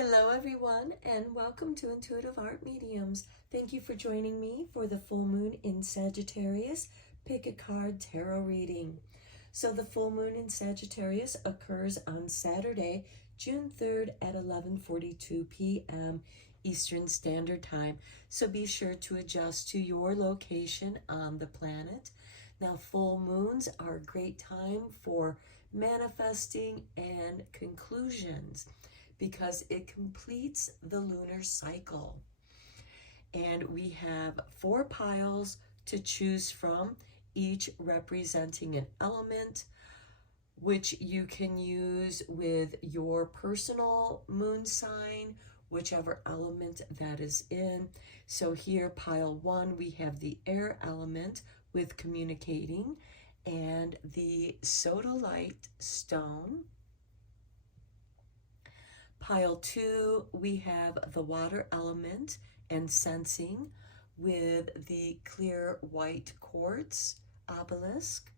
Hello everyone, and welcome to Intuitive Art Mediums. Thank you for joining me for the full moon in Sagittarius Pick a Card Tarot reading. So the full moon in Sagittarius occurs on Saturday, June 3rd at 11:42 p.m. Eastern Standard Time. So be sure to adjust to your location on the planet. Now full moons are a great time for manifesting and conclusions, because it completes the lunar cycle. And we have 4 piles to choose from, each representing an element, which you can use with your personal moon sign, whichever element that is in. So here, pile 1, we have the air element with communicating, and the sodalite stone. Pile 2, we have the water element and sensing with the clear white quartz obelisk.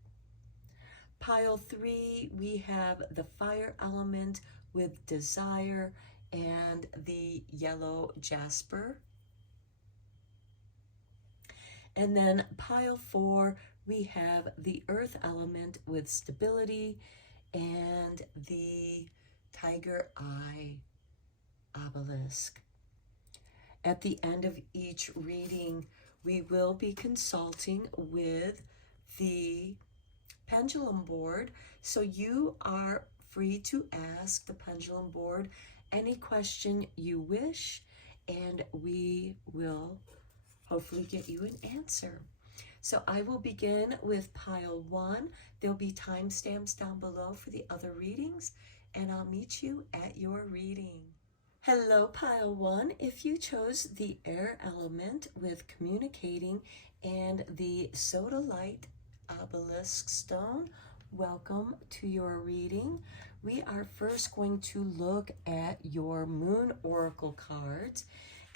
Pile 3, we have the fire element with desire and the yellow jasper. And then pile 4, we have the earth element with stability and the tiger eye obelisk. At the end of each reading, we will be consulting with the pendulum board, so you are free to ask the pendulum board any question you wish, and we will hopefully get you an answer. So I will begin with pile 1. There'll be timestamps down below for the other readings, and I'll meet you at your reading. Hello, pile 1. If you chose the air element with communicating and the sodalite obelisk stone, welcome to your reading. We are first going to look at your moon oracle cards,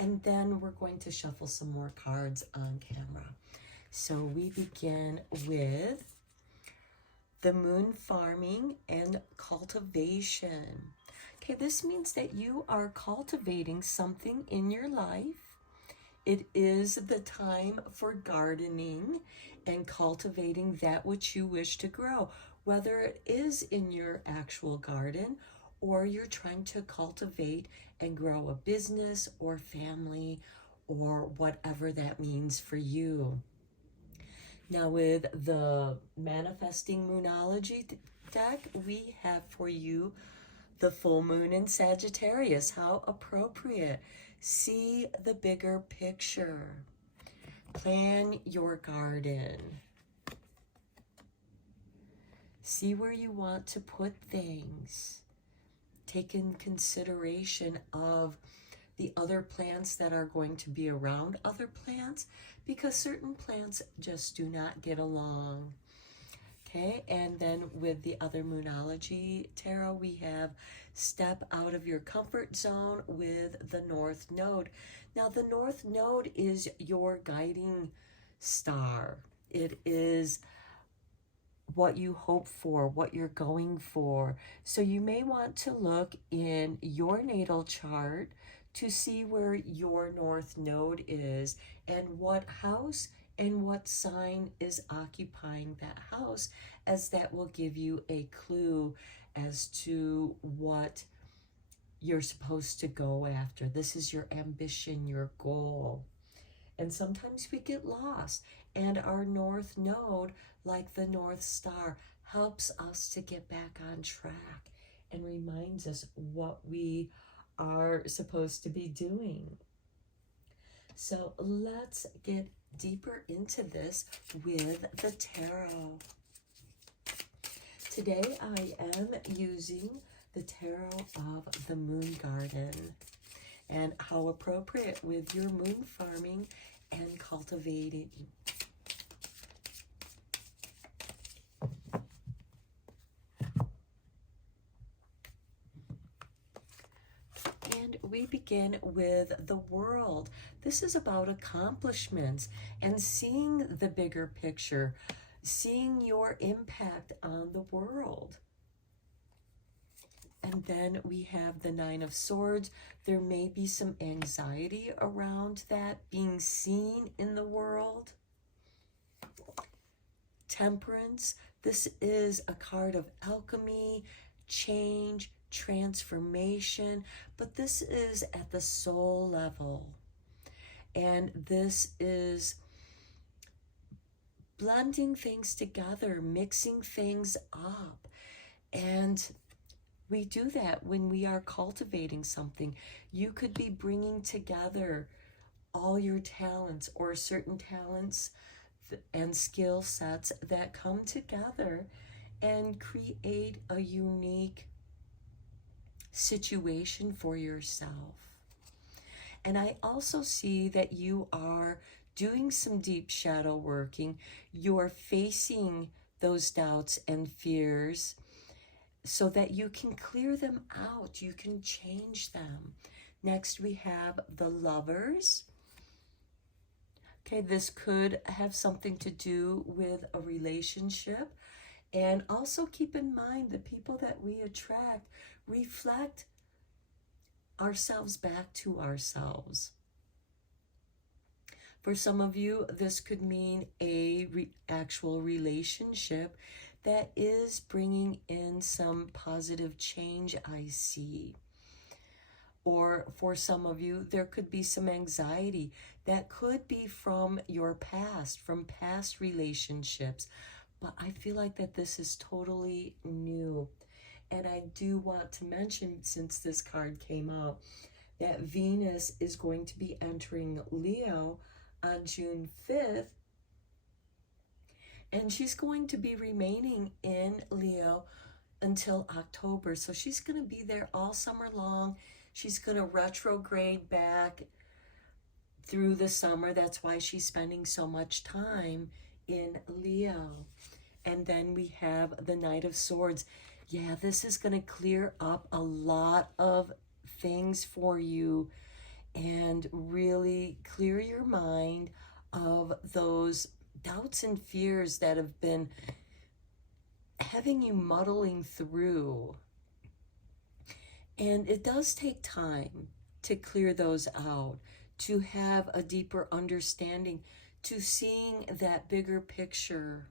and then we're going to shuffle some more cards on camera. So we begin with the moon farming and cultivation. Okay, this means that you are cultivating something in your life. It is the time for gardening and cultivating that which you wish to grow, whether it is in your actual garden or you're trying to cultivate and grow a business or family or whatever that means for you. Now with the Manifesting Moonology deck, we have for you the full moon in Sagittarius. How appropriate. See the bigger picture. Plan your garden. See where you want to put things. Take in consideration of the other plants that are going to be around other plants, because certain plants just do not get along. Okay, and then with the other Moonology Tarot, we have step out of your comfort zone with the North Node. Now, the North Node is your guiding star. It is what you hope for, what you're going for. So you may want to look in your natal chart to see where your North Node is and what house and what sign is occupying that house, as that will give you a clue as to what you're supposed to go after. This is your ambition, your goal. And sometimes we get lost, and our North Node, like the North Star, helps us to get back on track and reminds us what we are supposed to be doing. So let's get deeper into this with the tarot. Today I am using the tarot of the Moon Garden, and how appropriate with your moon farming and cultivating. And we begin with the World. This is about accomplishments and seeing the bigger picture, seeing your impact on the world. And then we have the Nine of Swords. There may be some anxiety around that being seen in the world. Temperance. This is a card of alchemy, change, transformation, but this is at the soul level. And this is blending things together, mixing things up. And we do that when we are cultivating something. You could be bringing together all your talents or certain talents and skill sets that come together and create a unique situation for yourself. And I also see that you are doing some deep shadow working. You're facing those doubts and fears so that you can clear them out. You can change them. Next, we have the Lovers. Okay, this could have something to do with a relationship. And also keep in mind the people that we attract reflect ourselves back to ourselves. For some of you, this could mean a actual relationship that is bringing in some positive change, I see. Or for some of you, there could be some anxiety that could be from your past, from past relationships. But I feel like that this is totally new. And I do want to mention, since this card came out, that Venus is going to be entering Leo on June 5th. And she's going to be remaining in Leo until October. So she's going to be there all summer long. She's going to retrograde back through the summer. That's why she's spending so much time in Leo. And then we have the Knight of Swords. Yeah, this is going to clear up a lot of things for you and really clear your mind of those doubts and fears that have been having you muddling through. And it does take time to clear those out, to have a deeper understanding, to seeing that bigger picture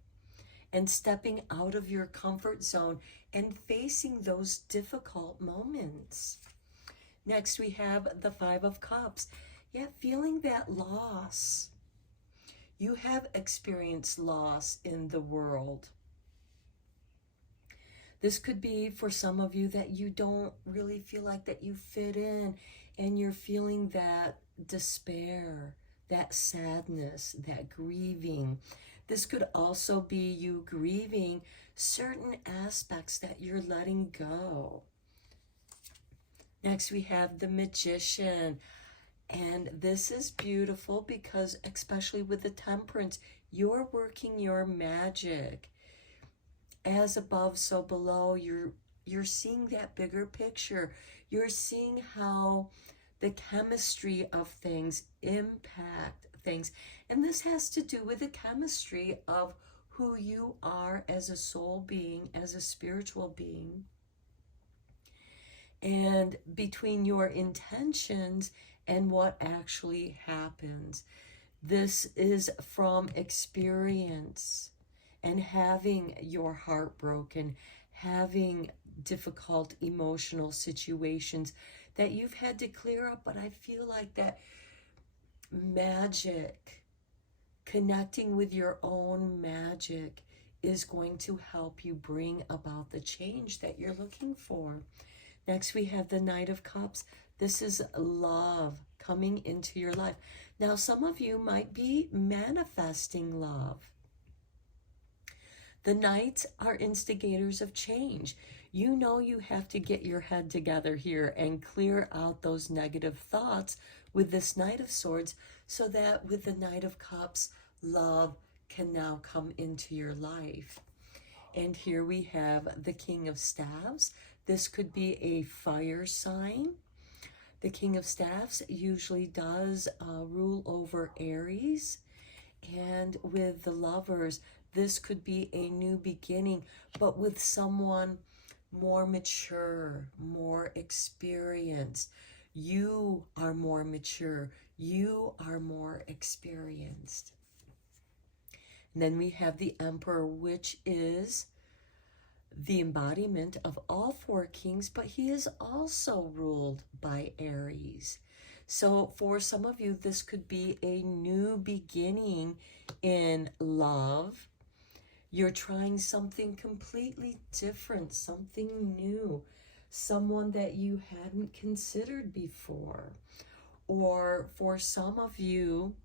and stepping out of your comfort zone and facing those difficult moments. Next, we have the Five of Cups. Yeah, feeling that loss. You have experienced loss in the world. This could be for some of you that you don't really feel like that you fit in, and you're feeling that despair, that sadness, that grieving. This could also be you grieving certain aspects that you're letting go. Next, we have the Magician. And this is beautiful because, especially with the Temperance, you're working your magic. As above, so below. You're seeing that bigger picture. You're seeing how the chemistry of things impact things. And this has to do with the chemistry of who you are as a soul being, as a spiritual being. And between your intentions and what actually happens. This is from experience and having your heart broken, having difficult emotional situations that you've had to clear up. But I feel like that magic, connecting with your own magic, is going to help you bring about the change that you're looking for. Next, we have the Knight of Cups. This is love coming into your life. Now, some of you might be manifesting love. The Knights are instigators of change. You know you have to get your head together here and clear out those negative thoughts with this Knight of Swords, so that with the Knight of Cups, love can now come into your life. And here we have the King of Staves. This could be a fire sign. The King of Staves usually does rule over Aries. And with the Lovers, this could be a new beginning, but with someone more mature, more experienced. You are more mature. You are more experienced. And then we have the Emperor, which is the embodiment of all four kings, but he is also ruled by Aries. So for some of you, this could be a new beginning in love. You're trying something completely different, something new, someone that you hadn't considered before. Or for some of you,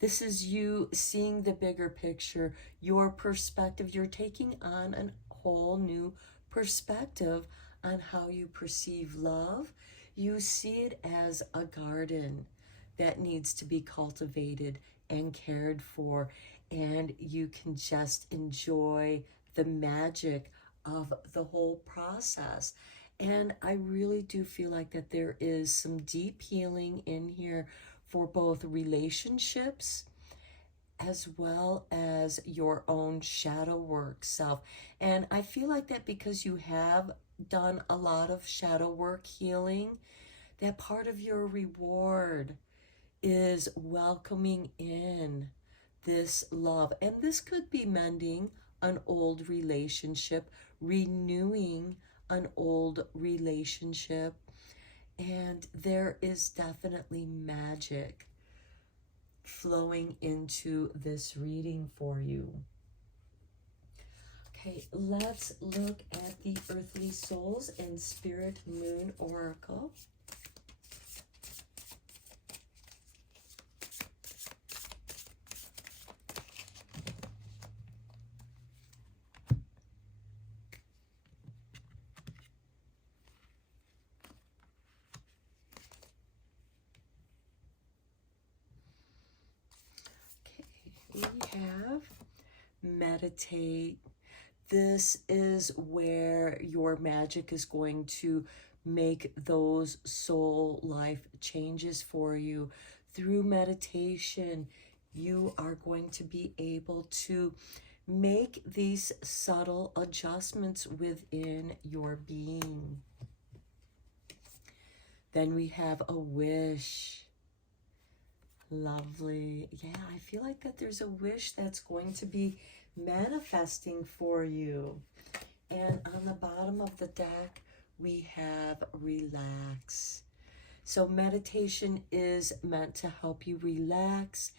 this is you seeing the bigger picture, your perspective. You're taking on a whole new perspective on how you perceive love. You see it as a garden that needs to be cultivated and cared for, and you can just enjoy the magic of the whole process. And I really do feel like that there is some deep healing in here for both relationships as well as your own shadow work self. And I feel like that because you have done a lot of shadow work healing, that part of your reward is welcoming in this love. And this could be mending an old relationship, renewing an old relationship. And there is definitely magic flowing into this reading for you. Okay, let's look at the Earthly Souls and Spirit Moon Oracle. We have meditate. This is where your magic is going to make those soul life changes for you. Through meditation, you are going to be able to make these subtle adjustments within your being. Then we have a wish. Lovely. Yeah, I feel like that there's a wish that's going to be manifesting for you. And on the bottom of the deck, we have relax. So meditation is meant to help you relax.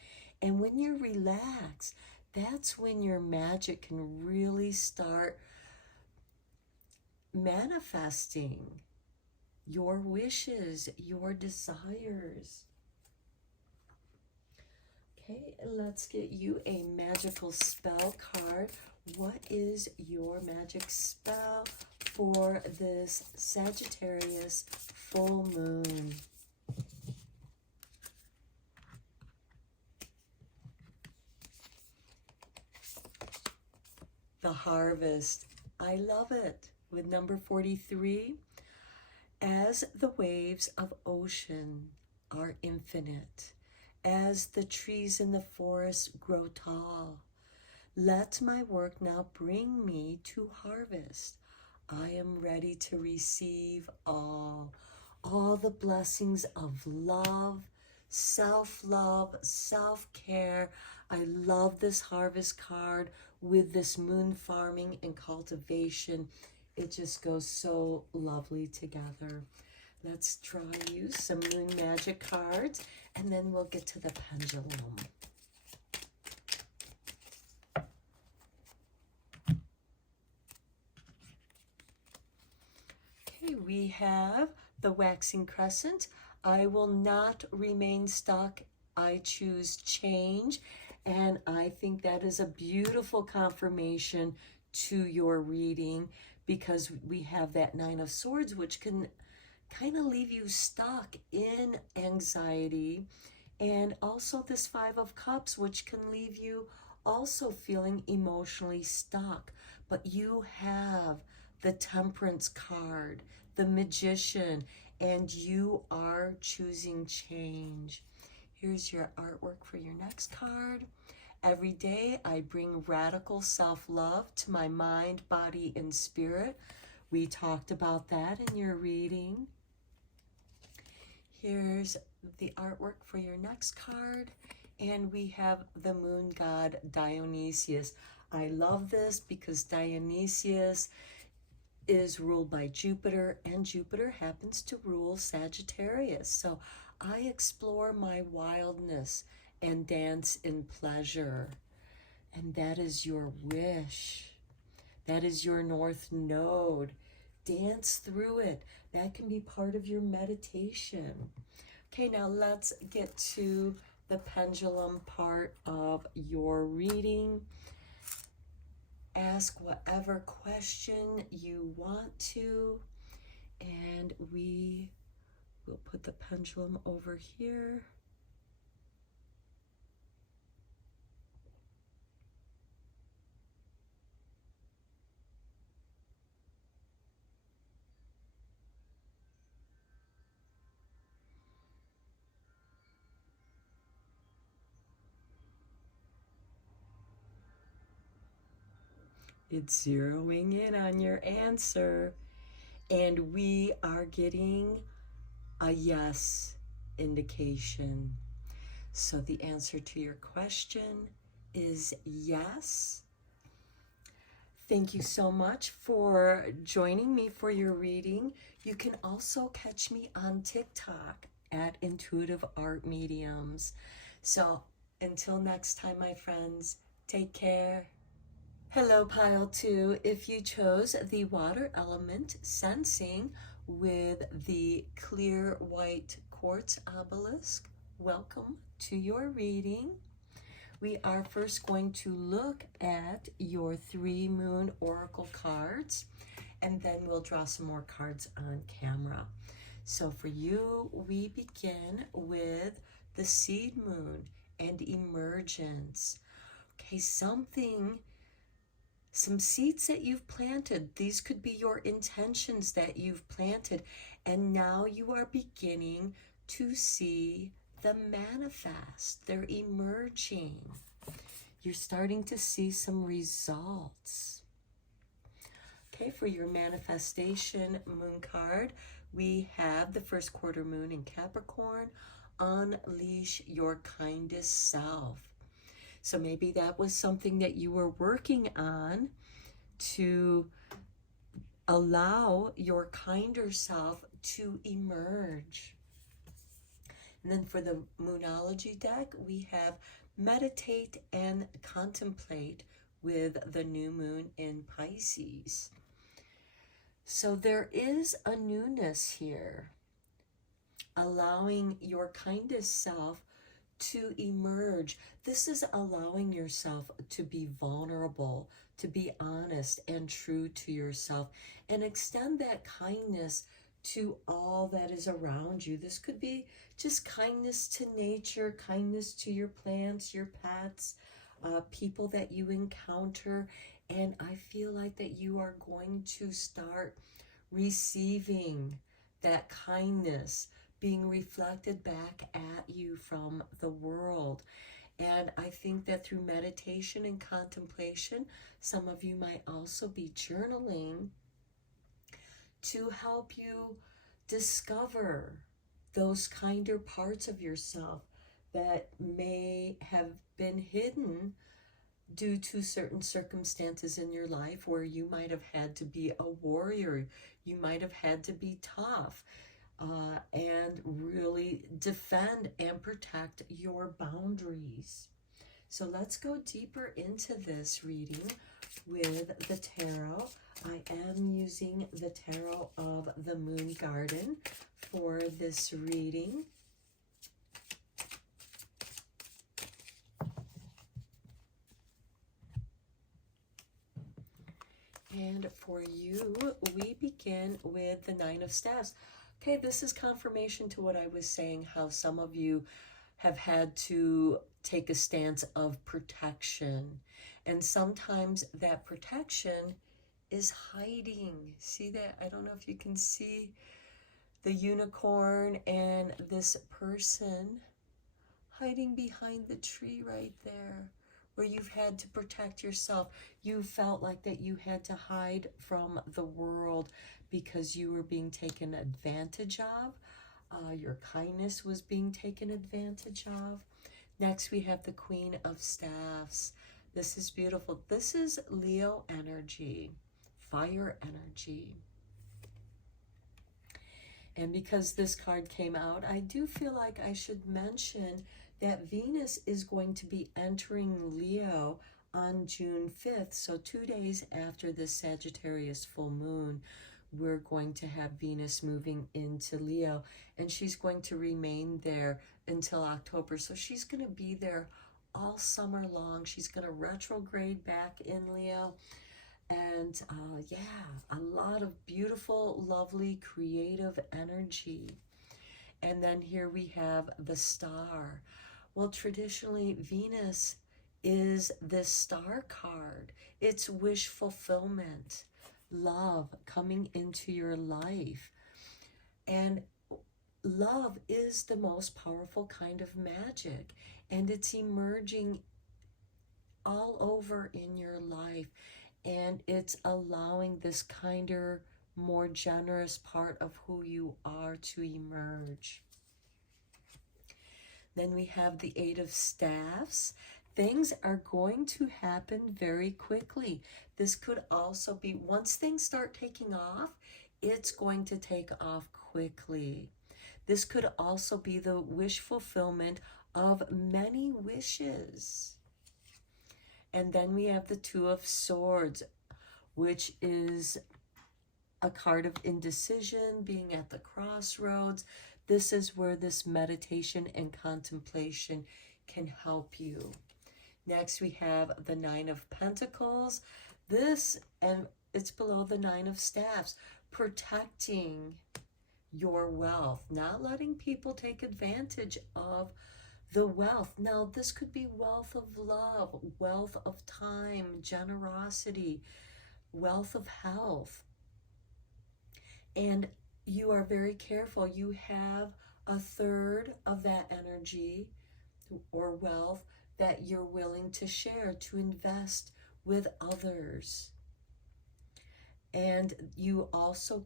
And when you're relaxed, that's when your magic can really start manifesting your wishes, your desires. Okay, let's get you a magical spell card. What is your magic spell for this Sagittarius full moon? The Harvest. I love it. With number 43, as the waves of ocean are infinite, as the trees in the forest grow tall, let my work now bring me to harvest. I am ready to receive all the blessings of love, self-love, self-care. I love this harvest card with this moon farming and cultivation. It just goes so lovely together. Let's try use some moon magic cards, and then we'll get to the pendulum. Okay, we have the waxing crescent. I will not remain stuck. I choose change. And I think that is a beautiful confirmation to your reading, because we have that Nine of Swords, which can kind of leave you stuck in anxiety, and also this Five of Cups, which can leave you also feeling emotionally stuck. But you have the Temperance card, the Magician, and you are choosing change. Here's your artwork for your next card. Every day I bring radical self-love to my mind, body, and spirit. We talked about that in your reading. Here's the artwork for your next card. And we have the moon god Dionysius. I love this because Dionysius is ruled by Jupiter, and Jupiter happens to rule Sagittarius. So I explore my wildness and dance in pleasure. And that is your wish. That is your north node. Dance through it. That can be part of your meditation. Okay, now let's get to the pendulum part of your reading. Ask whatever question you want to, and we will put the pendulum over here. It's zeroing in on your answer, and we are getting a yes indication. So the answer to your question is yes. Thank you so much for joining me for your reading. You can also catch me on TikTok at Intuitive Art Mediums. So until next time, my friends, take care. Hello, Pile 2. If you chose the water element sensing with the clear white quartz obelisk, welcome to your reading. We are first going to look at your 3 moon oracle cards, and then we'll draw some more cards on camera. So for you, we begin with the seed moon and emergence. Okay, some seeds that you've planted. These could be your intentions that you've planted, and now you are beginning to see them manifest. They're emerging. You're starting to see some results. Okay, for your manifestation moon card, we have the first quarter moon in Capricorn. Unleash your kindest self. So maybe that was something that you were working on to allow your kinder self to emerge. And then for the Moonology deck, we have meditate and contemplate with the new moon in Pisces. So there is a newness here, allowing your kindest self to emerge. This is allowing yourself to be vulnerable, to be honest and true to yourself, and extend that kindness to all that is around you. This could be just kindness to nature, kindness to your plants, your pets, people that you encounter. And I feel like that you are going to start receiving that kindness being reflected back at you from the world. And I think that through meditation and contemplation, some of you might also be journaling to help you discover those kinder parts of yourself that may have been hidden due to certain circumstances in your life where you might have had to be a warrior, you might have had to be tough, and really defend and protect your boundaries. So let's go deeper into this reading with the tarot. I am using the tarot of the Moon Garden for this reading. And for you, we begin with the Nine of Staves. Okay, this is confirmation to what I was saying, how some of you have had to take a stance of protection. And sometimes that protection is hiding. See that? I don't know if you can see the unicorn and this person hiding behind the tree right there, where you've had to protect yourself. You felt like that you had to hide from the world because you were being taken advantage of. Your kindness was being taken advantage of. Next, we have the Queen of Staffs. This is beautiful. This is Leo energy, fire energy. And because this card came out, I do feel like I should mention that Venus is going to be entering Leo on June 5th. So 2 days after the Sagittarius full moon, we're going to have Venus moving into Leo, and she's going to remain there until October. So she's going to be there all summer long. She's going to retrograde back in Leo. And yeah, a lot of beautiful, lovely, creative energy. And then here we have the star. Well, traditionally, Venus is this star card. It's wish fulfillment, love coming into your life. And love is the most powerful kind of magic, and it's emerging all over in your life. And it's allowing this kinder, more generous part of who you are to emerge. Then we have the Eight of Staffs. Things are going to happen very quickly. This could also be, once things start taking off, it's going to take off quickly. This could also be the wish fulfillment of many wishes. And then we have the Two of Swords, which is a card of indecision, being at the crossroads. This is where this meditation and contemplation can help you. Next, we have the Nine of Pentacles. This, and it's below the Nine of Staffs, protecting your wealth, not letting people take advantage of the wealth. Now, this could be wealth of love, wealth of time, generosity, wealth of health. And you are very careful. You have a third of that energy or wealth that you're willing to share, to invest with others. And you also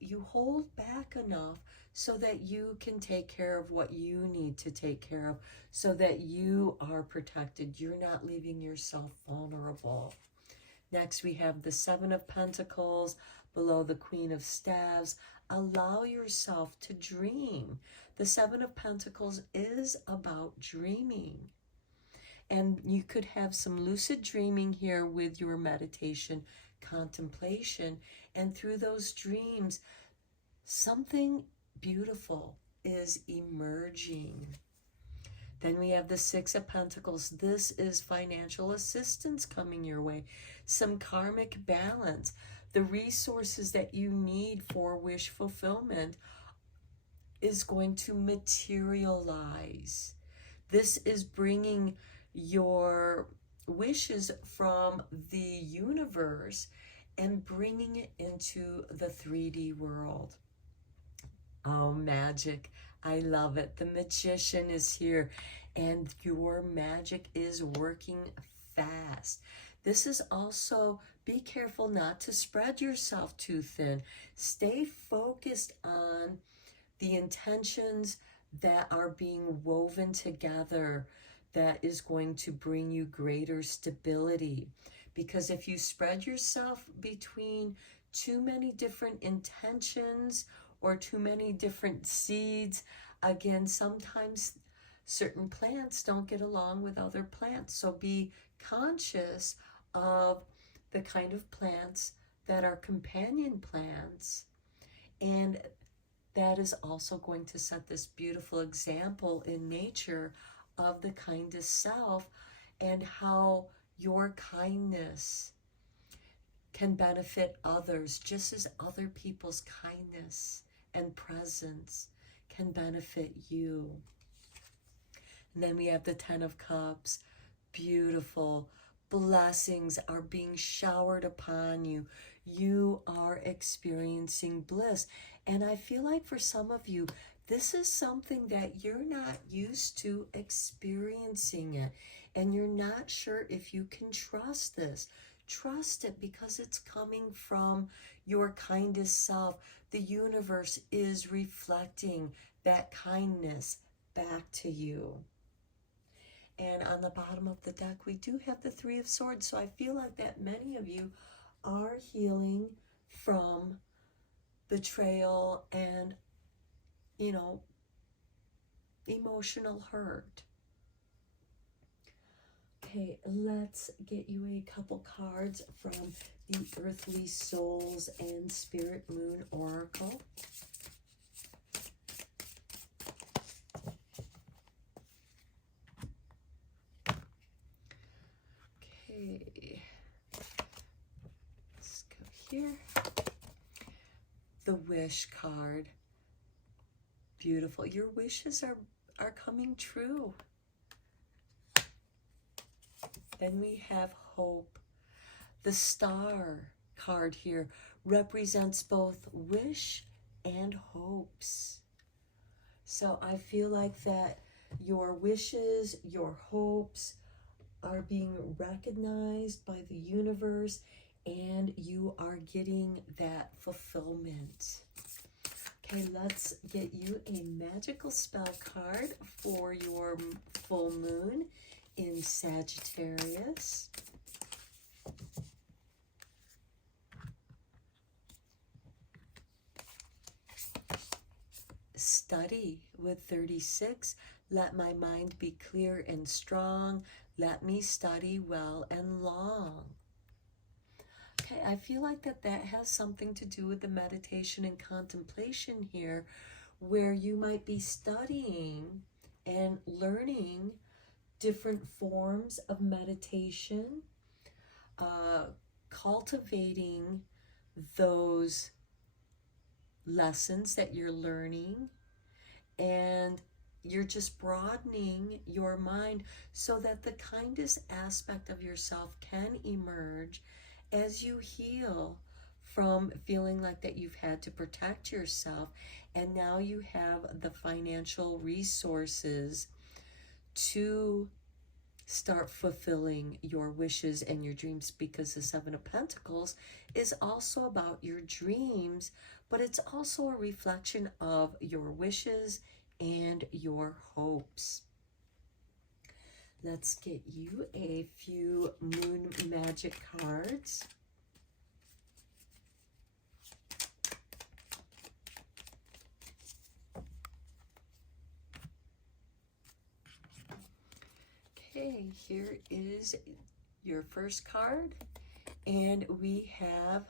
you hold back enough so that you can take care of what you need to take care of, so that you are protected. You're not leaving yourself vulnerable. Next, we have the Seven of Pentacles below the Queen of Staves. Allow yourself to dream. The Seven of Pentacles is about dreaming. And you could have some lucid dreaming here with your meditation, contemplation, and through those dreams, something beautiful is emerging. Then we have the Six of Pentacles. This is financial assistance coming your way, some karmic balance. The resources that you need for wish fulfillment is going to materialize. This is bringing your wishes from the universe and bringing it into the 3D world. Oh, magic. I love it. The Magician is here, and your magic is working fast. This is also, be careful not to spread yourself too thin. Stay focused on the intentions that are being woven together, that is going to bring you greater stability. Because if you spread yourself between too many different intentions or too many different seeds, again, sometimes certain plants don't get along with other plants. So be conscious of the kind of plants that are companion plants. And that is also going to set this beautiful example in nature of the kindest self, and how your kindness can benefit others, just as other people's kindness and presence can benefit you. And then we have the Ten of Cups. Beautiful blessings are being showered upon you. You are experiencing bliss. And I feel like for some of you, this is something that you're not used to experiencing it. and you're not sure if you can trust this. Trust it because it's coming from your kindest self. The universe is reflecting that kindness back to you. And on the bottom of the deck, we do have the Three of Swords. So I feel like that many of you are healing from betrayal and, you know, emotional hurt. Okay, let's get you a couple cards from the Earthly Souls and Spirit Moon Oracle. Okay, let's go here. The Wish card. Beautiful. Your wishes are coming true. Then we have Hope. The Star card here represents both wish and hopes. So I feel like that your wishes, your hopes are being recognized by the universe, and you are getting that fulfillment. Okay, let's get you a magical spell card for your full moon in Sagittarius. Study with 36. Let my mind be clear and strong. Let me study well and long. Okay, I feel like that has something to do with the meditation and contemplation here, where you might be studying and learning different forms of meditation, cultivating those lessons that you're learning, and you're just broadening your mind so that the kindest aspect of yourself can emerge as you heal from feeling like that you've had to protect yourself, and now you have the financial resources to start fulfilling your wishes and your dreams, because the Seven of Pentacles is also about your dreams, but it's also a reflection of your wishes and your hopes. Let's get you a few moon magic cards. Okay, here is your first card, and we have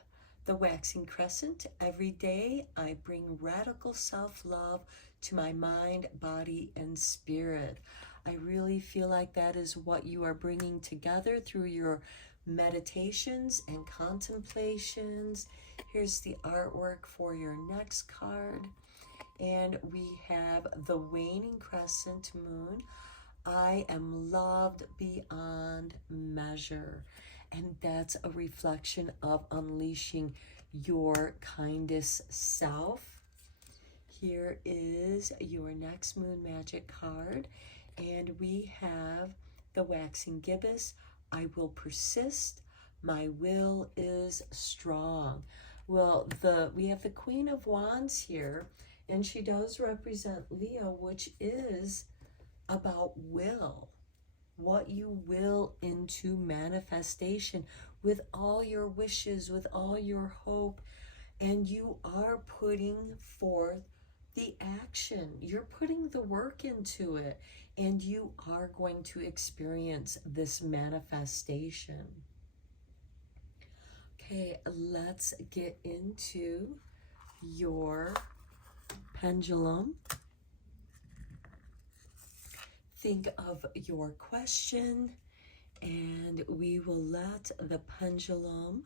the Waxing Crescent. Every day I bring radical self-love to my mind, body, and spirit. I really feel like that is what you are bringing together through your meditations and contemplations. Here's the artwork for your next card. And we have the Waning Crescent Moon. I am loved beyond measure. And that's a reflection of unleashing your kindest self. Here is your next moon magic card. And we have the Waxing Gibbous. I will persist. My will is strong. Well, we have the Queen of Wands here, and she does represent Leo, which is about will. What you will into manifestation with all your wishes, with all your hope, and you are putting forth the action. You're putting the work into it, and you are going to experience this manifestation. Okay, let's get into your pendulum. Think of your question, and we will let the pendulum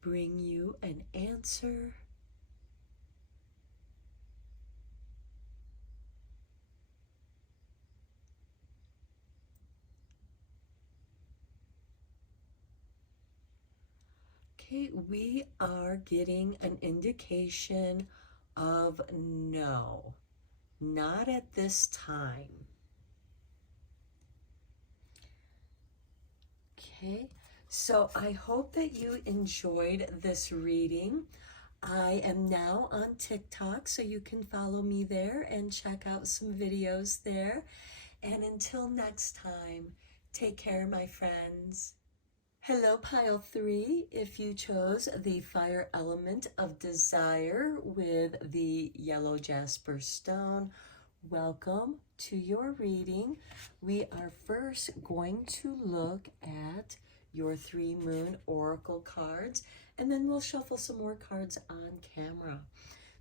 bring you an answer. Okay, we are getting an indication of no, not at this time. Okay, so I hope that you enjoyed this reading. I am now on TikTok, so you can follow me there and check out some videos there. And until next time, take care, my friends. Hello, pile 3. If you chose the fire element of desire with the yellow jasper stone, welcome to your reading. We are first going to look at your 3 moon oracle cards, and then we'll shuffle some more cards on camera.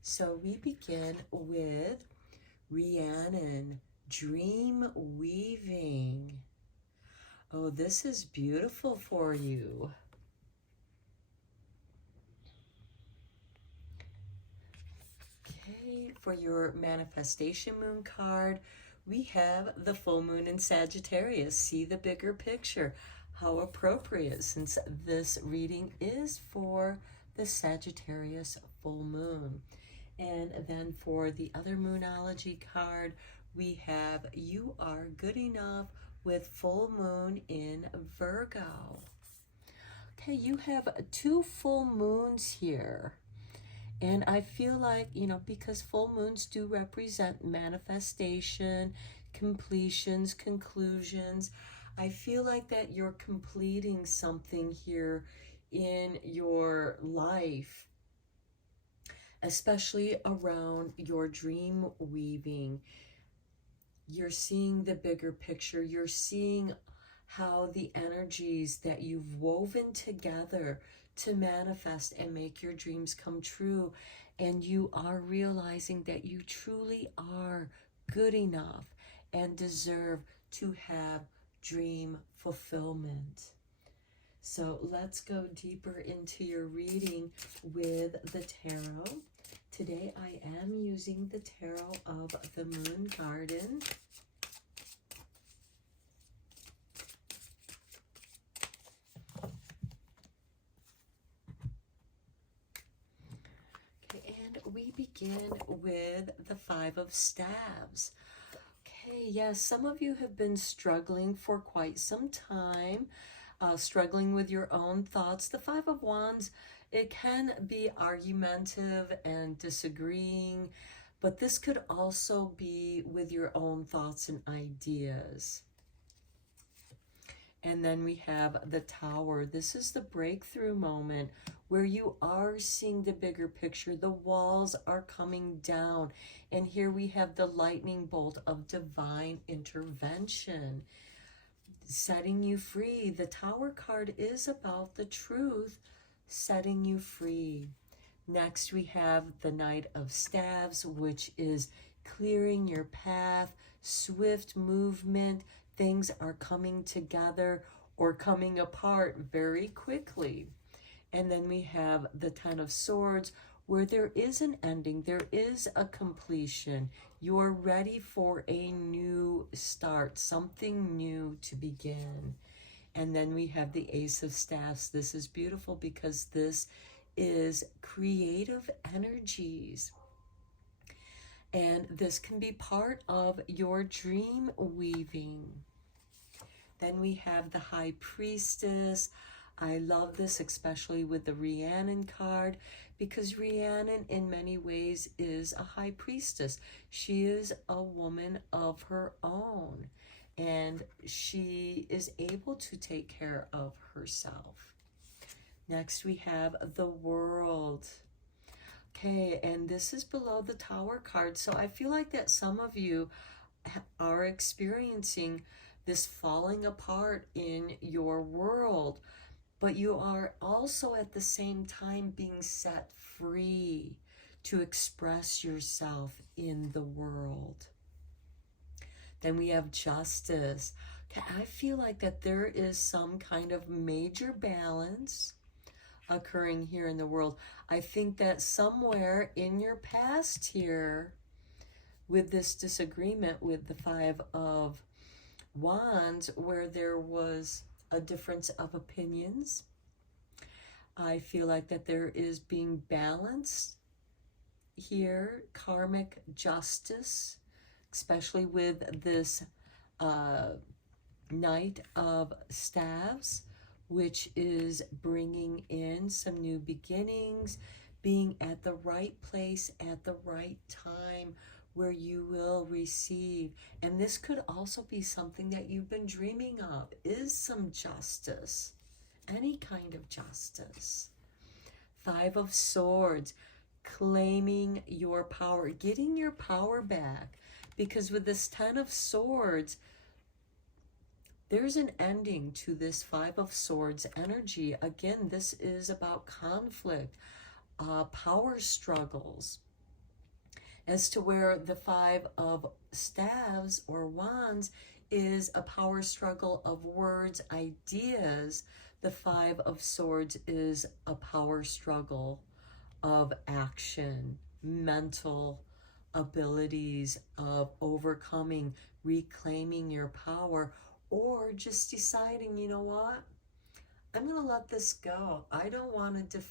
So we begin with Rhiannon, dream weaving. Oh, this is beautiful for you. Okay, for your manifestation moon card, we have the full moon in Sagittarius. See the bigger picture. How appropriate, since this reading is for the Sagittarius full moon. And then for the other moonology card, we have You Are Good Enough with full moon in Virgo. Okay, you have 2 full moons here. And I feel like, because full moons do represent manifestation, completions, conclusions, I feel like that you're completing something here in your life, especially around your dream weaving. You're seeing the bigger picture. You're seeing how the energies that you've woven together to manifest and make your dreams come true. And you are realizing that you truly are good enough and deserve to have dream fulfillment. So let's go deeper into your reading with the tarot. Today I am using the tarot of the Moon Garden. Okay, and we begin with the 5 of Staves. Okay, yes, some of you have been struggling for quite some time, struggling with your own thoughts. The 5 of Wands, it can be argumentative and disagreeing, but this could also be with your own thoughts and ideas. And then we have the Tower. This is the breakthrough moment where you are seeing the bigger picture. The walls are coming down. And here we have the lightning bolt of divine intervention, setting you free. The Tower card is about the truth, setting you free. Next, we have the Knight of Staves, which is clearing your path, swift movement. Things are coming together or coming apart very quickly. And then we have the 10 of Swords, where there is an ending, there is a completion. You're ready for a new start, something new to begin. And then we have the Ace of Staffs. This is beautiful because this is creative energies. And this can be part of your dream weaving. Then we have the High Priestess. I love this, especially with the Rhiannon card, because Rhiannon in many ways is a high priestess. She is a woman of her own, and she is able to take care of herself. Next, we have the World. Okay, and this is below the Tower card. So I feel like that some of you are experiencing this falling apart in your world, but you are also at the same time being set free to express yourself in the world. Then we have Justice. Okay, I feel like that there is some kind of major balance occurring here in the world. I think that somewhere in your past here, with this disagreement with the 5 of Wands, where there was a difference of opinions, I feel like that there is being balanced here, karmic justice, especially with this Knight of Staves, which is bringing in some new beginnings, being at the right place at the right time where you will receive. And this could also be something that you've been dreaming of, is some justice, any kind of justice. Five of Swords, claiming your power, getting your power back. Because with this Ten of Swords, there's an ending to this Five of Swords energy. Again, this is about conflict, power struggles. As to where the Five of Staves or Wands is a power struggle of words, ideas, the Five of Swords is a power struggle of action, mental abilities of overcoming, reclaiming your power, or just deciding, you know what? I'm going to let this go. I don't want to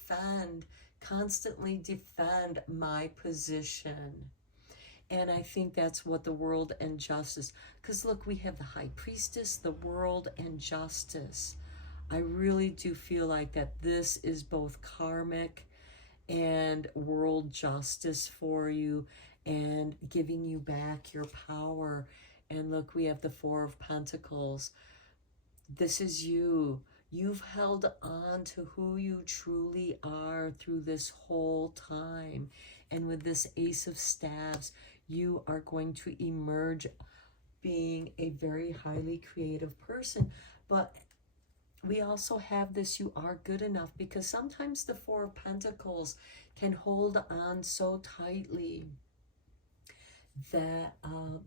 constantly defend my position. And I think that's what the world and justice, because look, we have the High Priestess, the world and justice. I really do feel like that this is both karmic and world justice for you and giving you back your power. And look, we have the Four of Pentacles. This is you. You've held on to who you truly are through this whole time. And with this Ace of Staves, you are going to emerge being a very highly creative person. But we also have this, you are good enough, because sometimes the Four of Pentacles can hold on so tightly that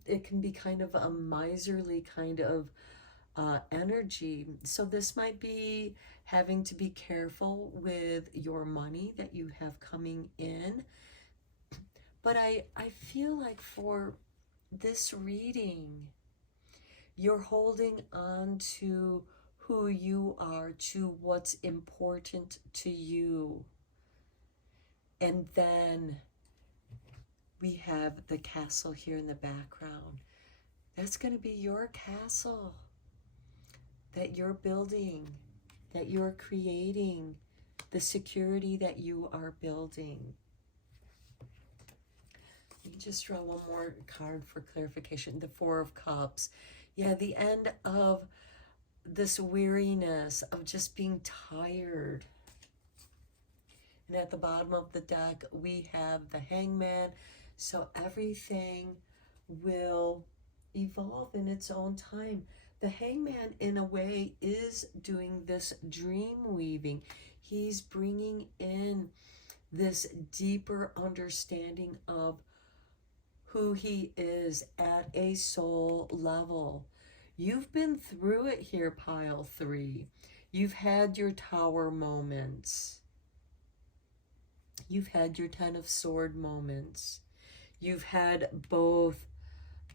it can be kind of a miserly kind of energy. So this might be having to be careful with your money that you have coming in. But I feel like for this reading, you're holding on to who you are, to what's important to you. And then we have the castle here in the background. That's going to be your castle that you're building, that you're creating, the security that you are building. Let me just draw one more card for clarification. The Four of Cups. Yeah, the end of this weariness of just being tired. And at the bottom of the deck, we have the Hangman. So everything will evolve in its own time. The Hangman, in a way, is doing this dream weaving. He's bringing in this deeper understanding of who he is at a soul level. You've been through it here, pile 3. You've had your tower moments. You've had your Ten of Sword moments. You've had both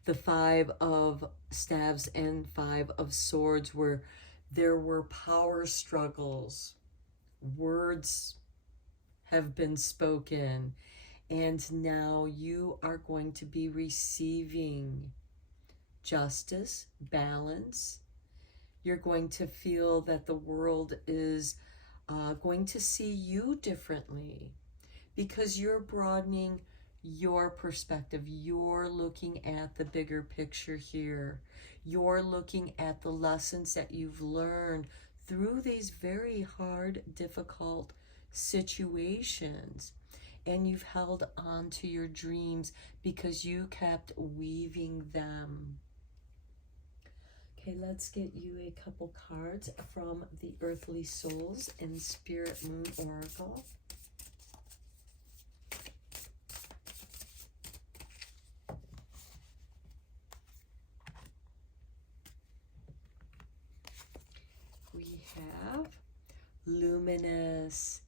the Five of Staves and Five of Swords where there were power struggles. Words have been spoken. And now you are going to be receiving justice, balance. You're going to feel that the world is going to see you differently because you're broadening your perspective. You're looking at the bigger picture here. You're looking at the lessons that you've learned through these very hard, difficult situations. And you've held on to your dreams because you kept weaving them. Okay, let's get you a couple cards from the Earthly Souls and Spirit Moon Oracle. We have Luminous.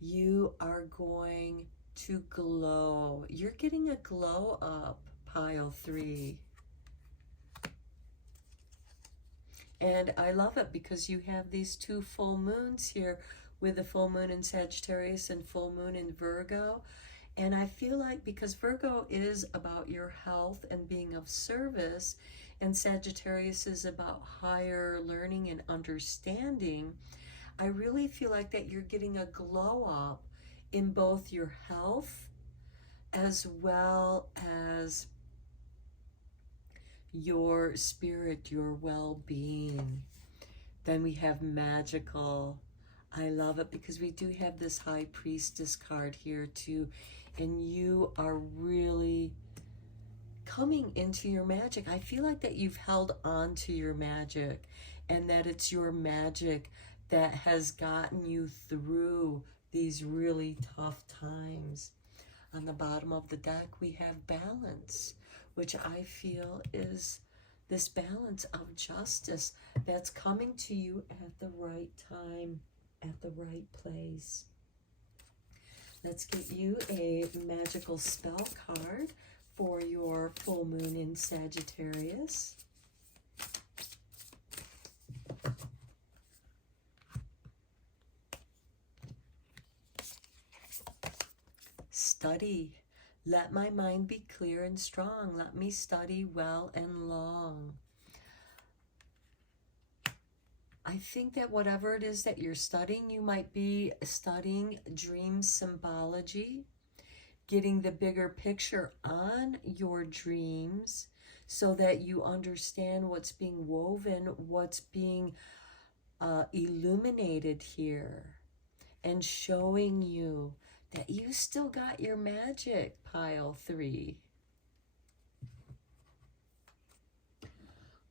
You are going to glow. You're getting a glow up, pile 3. And I love it because you have these 2 full moons here with the full moon in Sagittarius and full moon in Virgo. And I feel like because Virgo is about your health and being of service, and Sagittarius is about higher learning and understanding, I really feel like that you're getting a glow up in both your health as well as your spirit, your well-being. Then we have magical. I love it because we do have this High Priestess card here too. And you are really coming into your magic. I feel like that you've held on to your magic, and that it's your magic that has gotten you through these really tough times. On the bottom of the deck, we have balance, which I feel is this balance of justice that's coming to you at the right time, at the right place. Let's get you a magical spell card for your full moon in Sagittarius. Study. Let my mind be clear and strong. Let me study well and long. I think that whatever it is that you're studying, you might be studying dream symbology, getting the bigger picture on your dreams so that you understand what's being woven, what's being illuminated here, and showing you that you still got your magic, pile 3.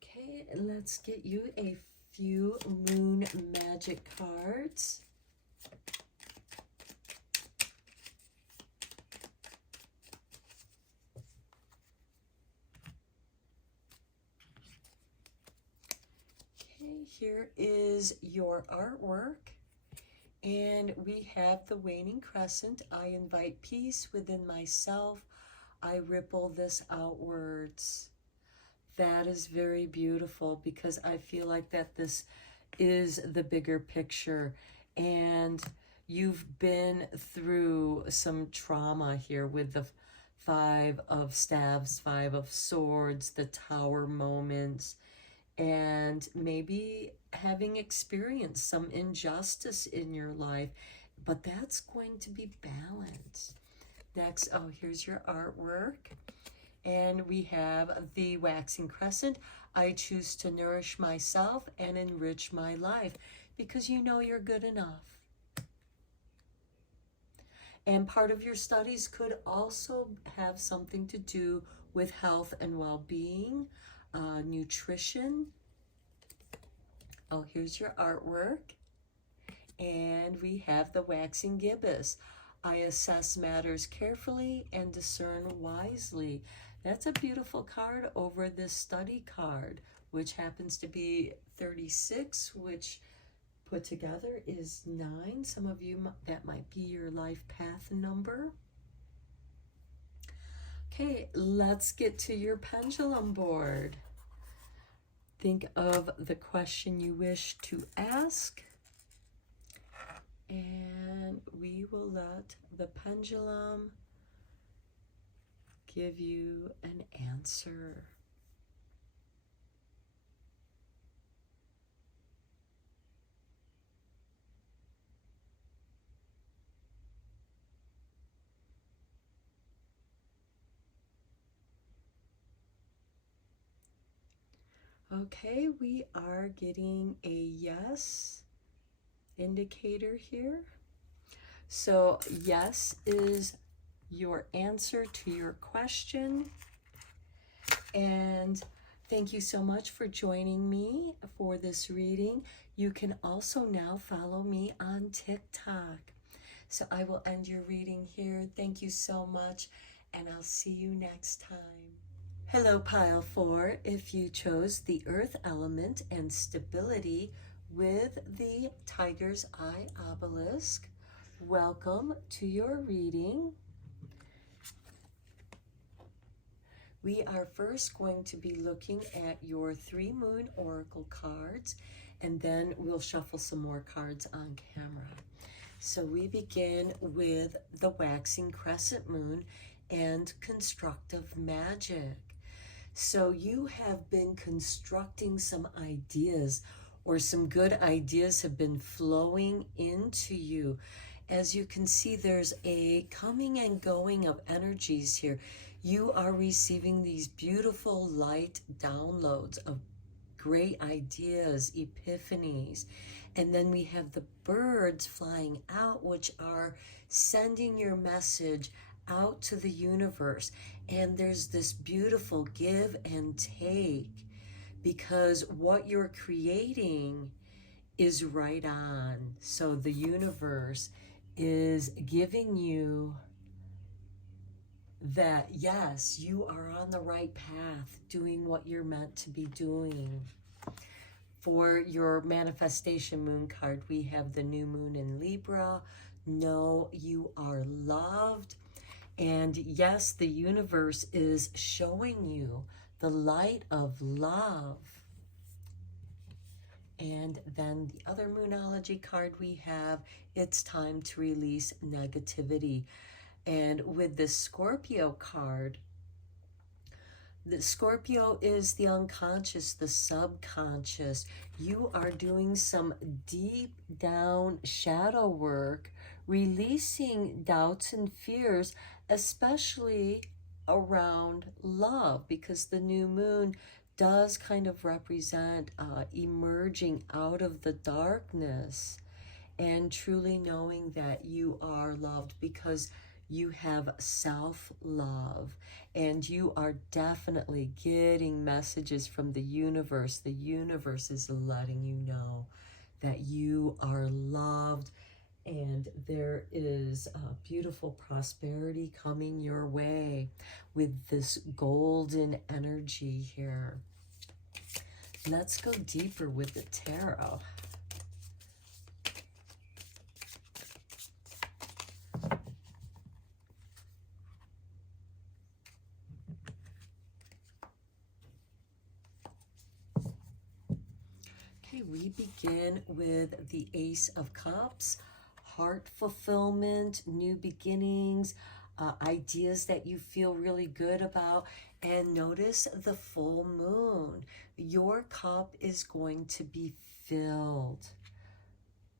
Okay, let's get you a few moon magic cards. Okay, here is your artwork. And we have the waning crescent. I invite peace within myself. I ripple this outwards. That is very beautiful because I feel like that this is the bigger picture. And you've been through some trauma here with the 5 of staves, 5 of swords, the tower moments, and maybe having experienced some injustice in your life, but that's going to be balanced. Next, oh, here's your artwork. And we have the waxing crescent. I choose to nourish myself and enrich my life because you know you're good enough. And part of your studies could also have something to do with health and well-being, nutrition. Oh, here's your artwork. And we have the waxing gibbous. I assess matters carefully and discern wisely. That's a beautiful card over this study card, which happens to be 36, which put together is 9. Some of you, that might be your life path number. Okay, let's get to your pendulum board. Think of the question you wish to ask, and we will let the pendulum give you an answer. Okay, we are getting a yes indicator here. So yes is your answer to your question. And thank you so much for joining me for this reading. You can also now follow me on TikTok. So I will end your reading here. Thank you so much, and I'll see you next time. Hello, pile 4. If you chose the earth element and stability with the tiger's eye obelisk, welcome to your reading. We are first going to be looking at your 3 moon oracle cards, and then we'll shuffle some more cards on camera. So we begin with the waxing crescent moon and constructive magic. So you have been constructing some ideas or some good ideas have been flowing into you. As you can see, there's a coming and going of energies here. You are receiving these beautiful light downloads of great ideas, epiphanies. And then we have the birds flying out, which are sending your message out to the universe. And there's this beautiful give and take, because what you're creating is right on. So the universe is giving you that, yes, you are on the right path, doing what you're meant to be doing. For your manifestation moon card, we have the new moon in Libra. Know you are loved. And yes, the universe is showing you the light of love. And then the other Moonology card we have, it's time to release negativity. And with the Scorpio card, the Scorpio is the unconscious, the subconscious. You are doing some deep down shadow work, releasing doubts and fears, especially around love, because the new moon does kind of represent emerging out of the darkness and truly knowing that you are loved, because you have self-love, and you are definitely getting messages from the universe. The universe is letting you know that you are loved, and there is beautiful prosperity coming your way with this golden energy here. Let's go deeper with the tarot. Okay, we begin with the Ace of Cups. Heart fulfillment, new beginnings, ideas that you feel really good about. And notice the full moon. Your cup is going to be filled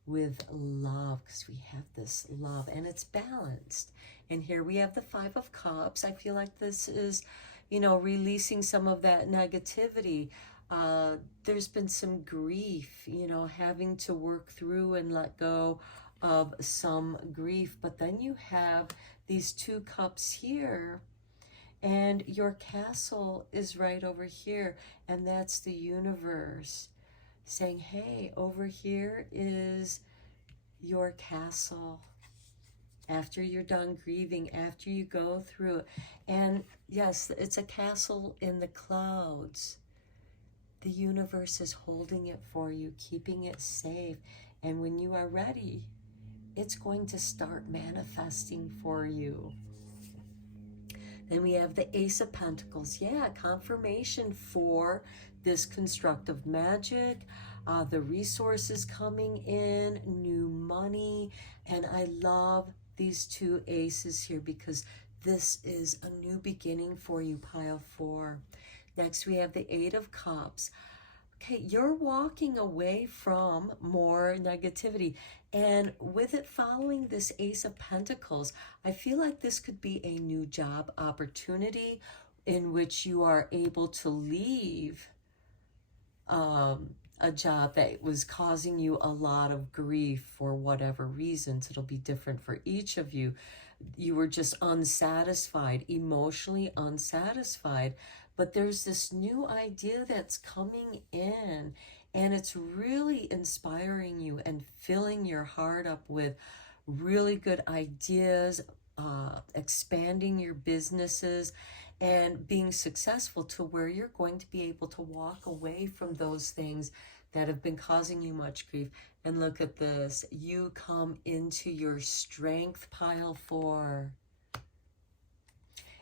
with love, because we have this love and it's balanced. And here we have the Five of Cups. I feel like this is, you know, releasing some of that negativity. There's been some grief, you know, having to work through and let go of some grief. But then you have these two cups here, and your castle is right over here, and that's the universe saying, hey, over here is your castle. After you're done grieving, after you go through it. And yes, it's a castle in the clouds. The universe is holding it for you, keeping it safe. And when you are ready, it's going to start manifesting for you. Then we have the Ace of Pentacles. Yeah, confirmation for this constructive magic, the resources coming in, new money. And I love these two aces here, because this is a new beginning for you, pile 4. Next, we have the Eight of Cups. Okay, you're walking away from more negativity. And with it following this Ace of Pentacles, I feel like this could be a new job opportunity in which you are able to leave a job that was causing you a lot of grief for whatever reasons. It'll be different for each of you. You were just unsatisfied, emotionally unsatisfied. But there's this new idea that's coming in, and it's really inspiring you and filling your heart up with really good ideas, expanding your businesses and being successful to where you're going to be able to walk away from those things that have been causing you much grief. And look at this. You come into your strength, pile 4.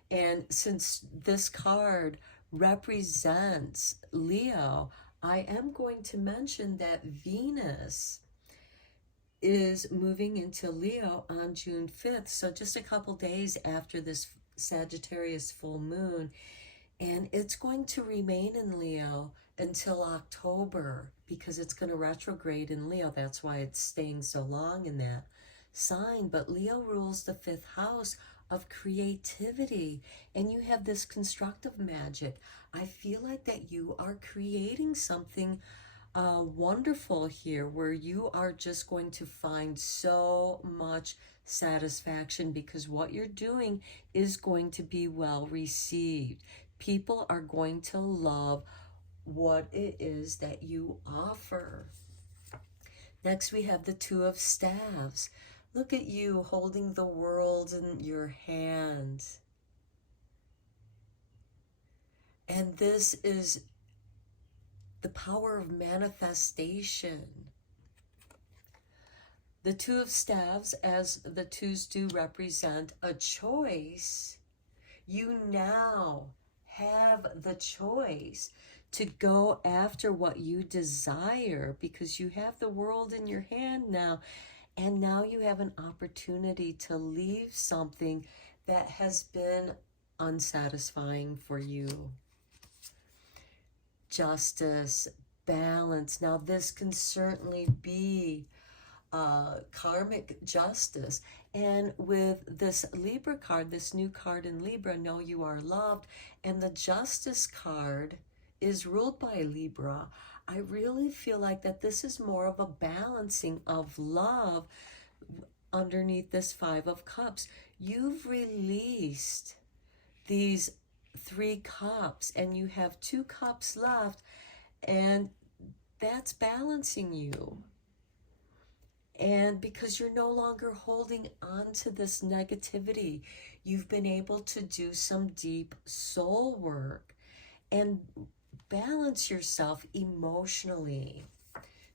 And since this card represents Leo, I am going to mention that Venus is moving into Leo on June 5th. So just a couple days after this Sagittarius full moon. And it's going to remain in Leo until October, because it's going to retrograde in Leo. That's why it's staying so long in that sign. But Leo rules the 5th house of creativity, and you have this constructive magic. I feel like that you are creating something wonderful here, where you are just going to find so much satisfaction, because what you're doing is going to be well received. People are going to love what it is that you offer. Next, we have the 2 of Staves. Look at you holding the world in your hand. And this is the power of manifestation. The 2 of Staves, as the 2s do represent a choice, you now have the choice to go after what you desire, because you have the world in your hand now. And now you have an opportunity to leave something that has been unsatisfying for you. Justice, balance. Now this can certainly be karmic justice. And with this Libra card, this new card in Libra, know you are loved, and the Justice card is ruled by Libra, I really feel like that this is more of a balancing of love underneath this 5 of Cups. You've released these 3 cups, and you have 2 cups left, and that's balancing you. And because you're no longer holding on to this negativity, you've been able to do some deep soul work and balance yourself emotionally.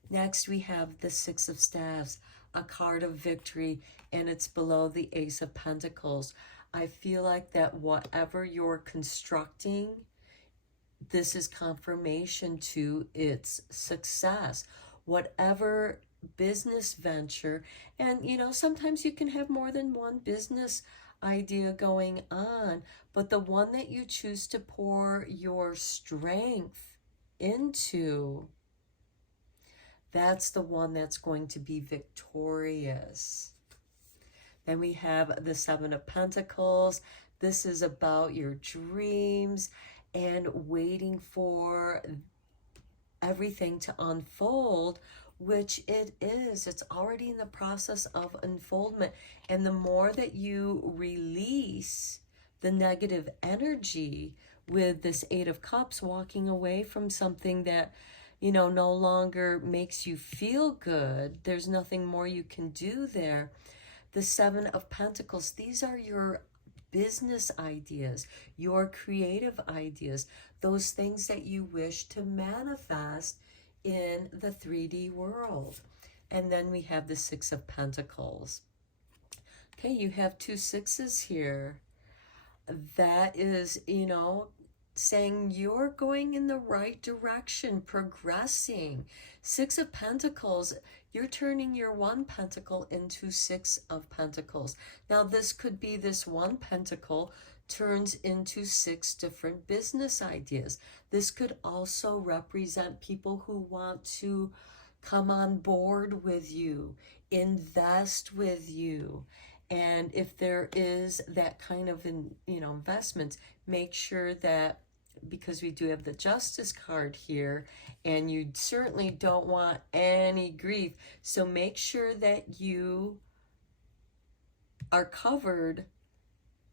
Next, we have the 6 of Staves, a card of victory, and it's below the Ace of Pentacles. I feel like that whatever you're constructing, this is confirmation to its success. Whatever business venture, and you know, sometimes you can have more than one business idea going on, but the one that you choose to pour your strength into, that's the one that's going to be victorious. Then we have the 7 of Pentacles. This is about your dreams and waiting for everything to unfold, which it is. It's already in the process of unfoldment. And the more that you release the negative energy with this 8 of Cups, walking away from something that, you know, no longer makes you feel good, there's nothing more you can do there. The 7 of Pentacles, these are your business ideas, your creative ideas, those things that you wish to manifest in the 3D world. And then we have the 6 of Pentacles. Okay, you have 2 6s here. That is, you know, saying you're going in the right direction, progressing. 6 of Pentacles, you're turning your 1 pentacle into 6 of Pentacles. Now this could be this 1 pentacle turns into 6 different business ideas. This could also represent people who want to come on board with you, invest with you. And if there is that kind of investment, make sure that, because we do have the Justice card here, and you certainly don't want any grief, so make sure that you are covered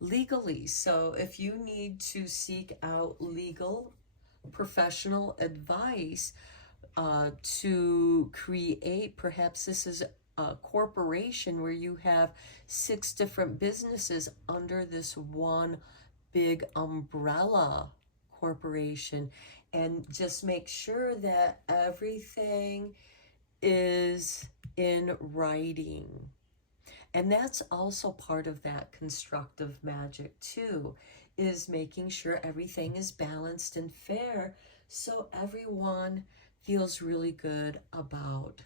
legally. So if you need to seek out legal professional advice to create, perhaps this is a corporation where you have 6 different businesses under this one big umbrella corporation, and just make sure that everything is in writing. And that's also part of that constructive magic too, is making sure everything is balanced and fair, so everyone feels really good about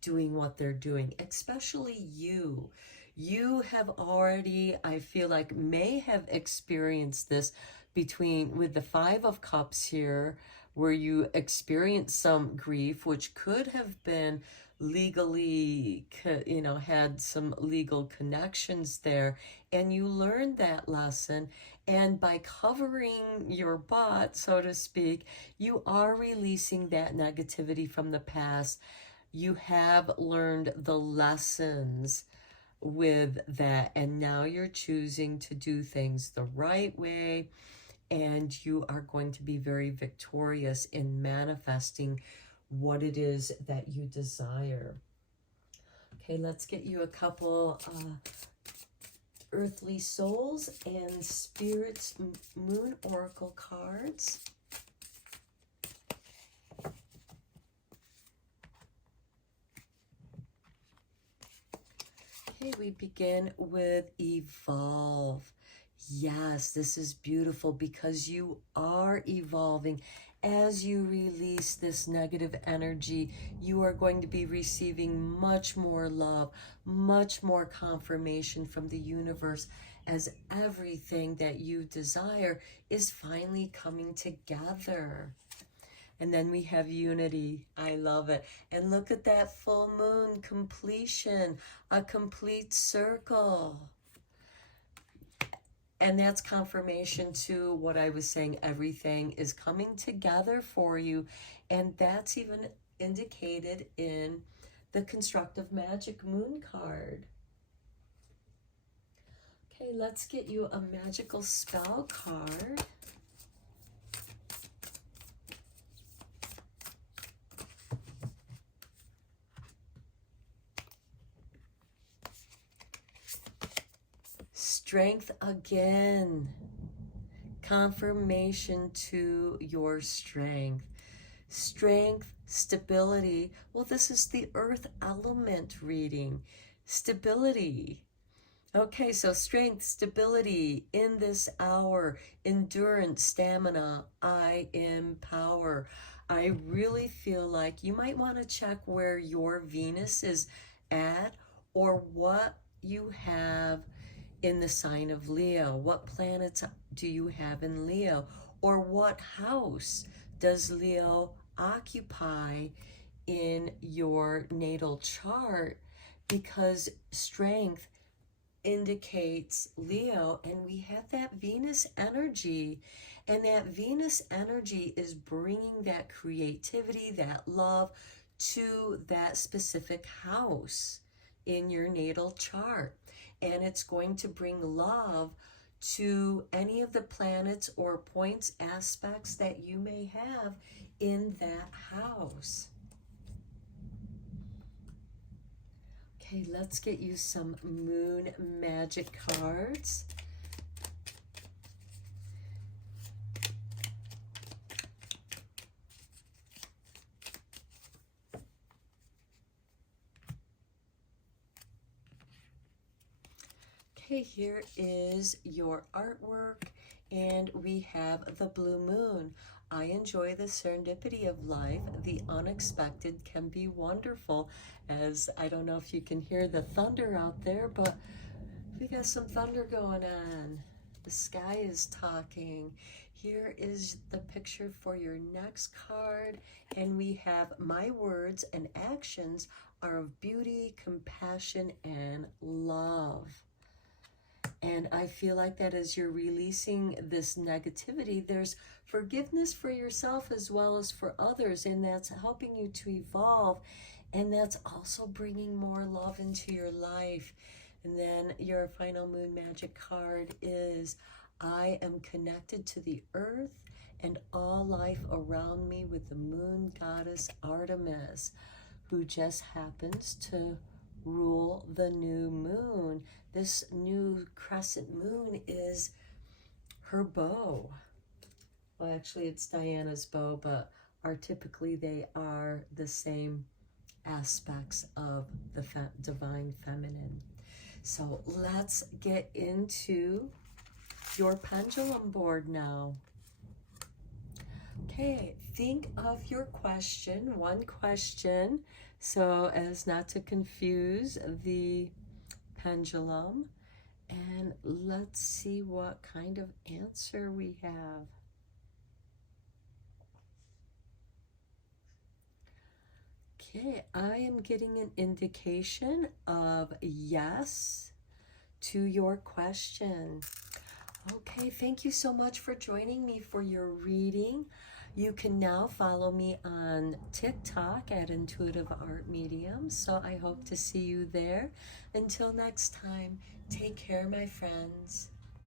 doing what they're doing, especially you. You have already, I feel like, may have experienced this with the 5 of Cups here, where you experience some grief, which could have been legally, had some legal connections there, and you learned that lesson. And by covering your butt, so to speak, you are releasing that negativity from the past. You have learned the lessons with that, and now you're choosing to do things the right way, and you are going to be very victorious in manifesting what it is that you desire. Okay, let's get you a couple earthly souls and spirits moon oracle cards. Okay, we begin with evolve. Yes, this is beautiful because you are evolving. As you release this negative energy, you are going to be receiving much more love, much more confirmation from the universe, as everything that you desire is finally coming together. And then we have unity. I love it. And look at that full moon completion, a complete circle. And that's confirmation to what I was saying. Everything is coming together for you. And that's even indicated in the constructive magic moon card. Okay, let's get you a magical spell card. Strength again. Confirmation to your strength. Strength, stability. Well, this is the earth element reading. Stability. Okay, so strength, stability in this hour, endurance, stamina, I empower. I really feel like you might want to check where your Venus is at, or what you have in the sign of Leo. What planets do you have in Leo? Or what house does Leo occupy in your natal chart? Because strength indicates Leo, and we have that Venus energy, and that Venus energy is bringing that creativity, that love to that specific house in your natal chart. And it's going to bring love to any of the planets or points, aspects that you may have in that house. Okay, let's get you some moon magic cards. Okay, here is your artwork, and we have the blue moon. I enjoy the serendipity of life. The unexpected can be wonderful, as I don't know if you can hear the thunder out there, but we got some thunder going on. The sky is talking. Here is the picture for your next card, and we have my words and actions are of beauty, compassion, and love. And I feel like that as you're releasing this negativity, there's forgiveness for yourself as well as for others, and that's helping you to evolve, and that's also bringing more love into your life. And then your final moon magic card is, I am connected to the earth and all life around me with the moon goddess Artemis, who just happens to rule the new moon. This new crescent moon is her bow. Well, actually it's Diana's bow, but archetypically they are the same aspects of the divine feminine. So let's get into your pendulum board now. Okay, think of your question, one question, so as not to confuse the pendulum. And let's see what kind of answer we have. Okay, I am getting an indication of yes to your question. Okay, thank you so much for joining me for your reading. You can now follow me on TikTok at Intuitive Art Medium, so I hope to see you there. Until next time, take care, my friends.